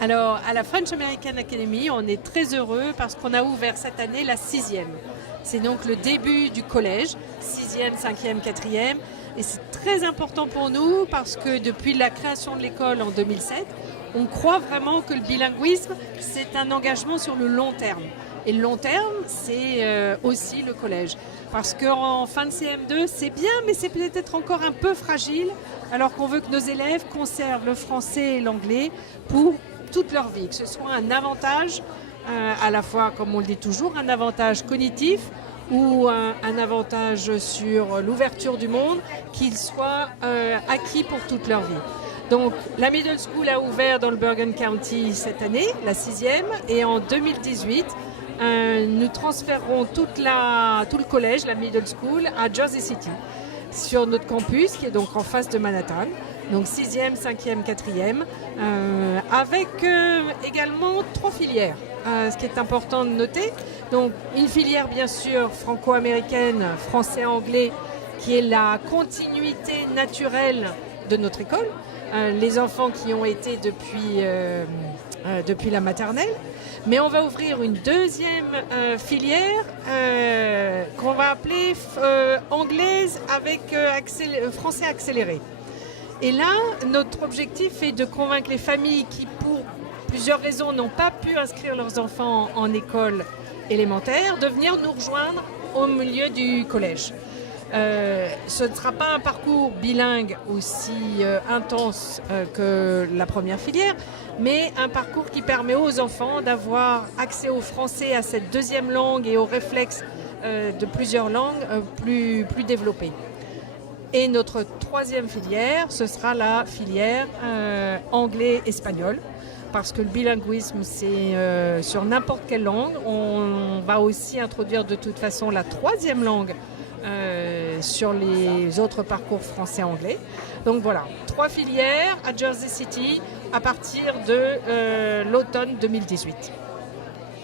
Alors, à la French American Academy, on est très heureux parce qu'on a ouvert cette année la 6e. C'est donc le début du collège, 6e, 5e, 4e. Et c'est très important pour nous parce que depuis la création de l'école en 2007, on croit vraiment que le bilinguisme, c'est un engagement sur le long terme. Et le long terme, c'est aussi le collège. Parce qu'en fin de CM2, c'est bien, mais c'est peut-être encore un peu fragile, alors qu'on veut que nos élèves conservent le français et l'anglais pour toute leur vie, que ce soit un avantage, à la fois, comme on le dit toujours, un avantage cognitif ou un avantage sur l'ouverture du monde, qu'il soit acquis pour toute leur vie. Donc la middle school a ouvert dans le Bergen County cette année, la 6e, et en 2018, nous transférerons tout le collège, la middle school, à Jersey City, sur notre campus qui est donc en face de Manhattan. Donc 6e, 5e, 4e, avec également 3 filières, ce qui est important de noter. Donc une filière bien sûr franco-américaine, français-anglais, qui est la continuité naturelle de notre école. Les enfants qui ont été depuis la maternelle. Mais on va ouvrir une deuxième filière qu'on va appeler anglaise avec français accéléré. Et là, notre objectif est de convaincre les familles qui, pour plusieurs raisons, n'ont pas pu inscrire leurs enfants en école élémentaire, de venir nous rejoindre au milieu du collège. Ce ne sera pas un parcours bilingue aussi intense que la première filière, mais un parcours qui permet aux enfants d'avoir accès au français, à cette deuxième langue et aux réflexes de plusieurs langues plus développés. Et notre troisième filière, ce sera la filière anglais-espagnol, parce que le bilinguisme, c'est sur n'importe quelle langue. On va aussi introduire de toute façon la troisième langue sur les autres parcours français-anglais. Donc voilà, 3 filières à Jersey City à partir de l'automne 2018.